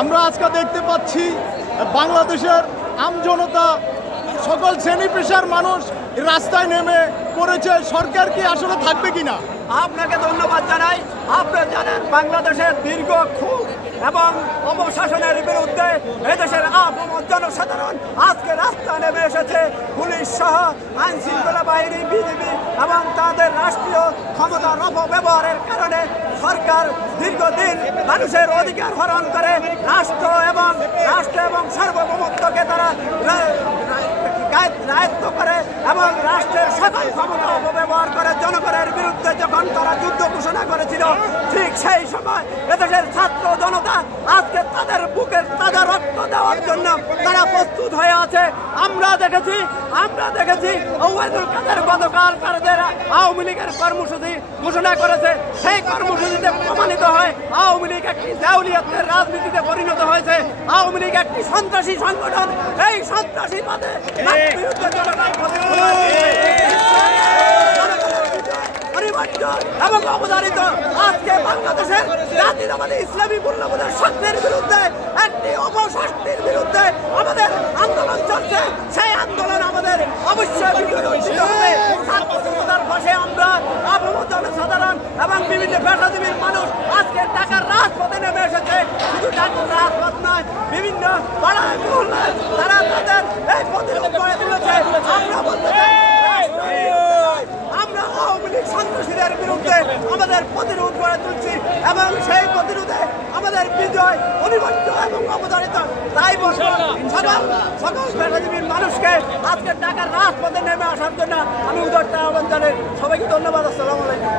আমরা আজকে দেখতে পাচ্ছি বাংলাদেশের আমজনতা সকল শ্রেণী পেশার মানুষ রাস্তায় নেমে পড়েছে। সরকার কি আসলে থাকবে কিনা? আপনাকে ধন্যবাদ জানাই। আপনারা জানেন বাংলাদেশের দীর্ঘ ক্ষোভ এবং অপশাসনের বিরুদ্ধে এদেশের জনসাধারণ আজকে রাস্তা নেমে এসেছে। পুলিশ সহ আইন শৃঙ্খলা বাহিনী, বিজিবি এবং তাদের রাষ্ট্রীয় ক্ষমতার অপব্যবহারের কারণে সরকার দীর্ঘদিন মানুষের অধিকার হরণ করে রাষ্ট্র এবং সার্বভৌমত্বকে তারা রায়ত্ব করে এবং রাষ্ট্রের সকল ক্ষমতা অপব্যবহার করে জনগণের বিরুদ্ধে যখন তারা যুদ্ধ ঘোষণা করেছিল, ঠিক সেই সময় এদেশের ছাত্র জনতা আজকে তাদের বুকের তাজা রক্ত দেওয়ার জন্য তারা প্রস্তুত হয়ে আছে। আমরা দেখেছি ওবায়দুল কাদের গতকাল তাদের আওয়ামী লীগের কর্মসূচি ঘোষণা করেছে। সেই কর্মসূচিতে প্রমাণিত হয় আওয়ামী লীগ একটি দেউলিয়াতের রাজনীতিতে পরিণত হয়েছে। আওয়ামী লীগ একটি সন্ত্রাসী সংগঠন। এই সন্ত্রাসীবাদে বিরুদ্ধে এবং অবধারিত আজকে বাংলাদেশের জাতীয়তাবাদী ইসলামী মূল্যবোধের শক্তির বিরুদ্ধে একটি অপশক্তির বিরুদ্ধে আমাদের আন্দোলন চলছে। সেই আন্দোলন আমাদের অবশ্যই বিজয়ী হবে। ছাত্রতার পাশে আমরা জনসাধারণ এবং বিভিন্ন পেশাজীবীর মানুষ আজকে ঢাকার রাজপথে নেমে এসেছে। শুধু ঢাকার রাজপথ নয়, বিভিন্ন পাড়ায় মহল্লায় তারা তাদের এই প্রতিরোধ গড়ে তুলেছে। আমরা বলতে চাই আমরা আওয়ামী লীগ সন্ত্রাসীদের বিরুদ্ধে আমাদের প্রতিরোধ গড়ে তুলছি এবং সেই প্রতিরোধে আমাদের বিজয় অনিবার্য এবং অবধারিত। তাই সকল পেশাজীবীর মানুষকে আজকে ঢাকার রাজপথে নেমে আসার জন্য আমি উদারতা আহ্বান জানাই। সবাইকে ধন্যবাদ। আসসালামু আলাইকুম।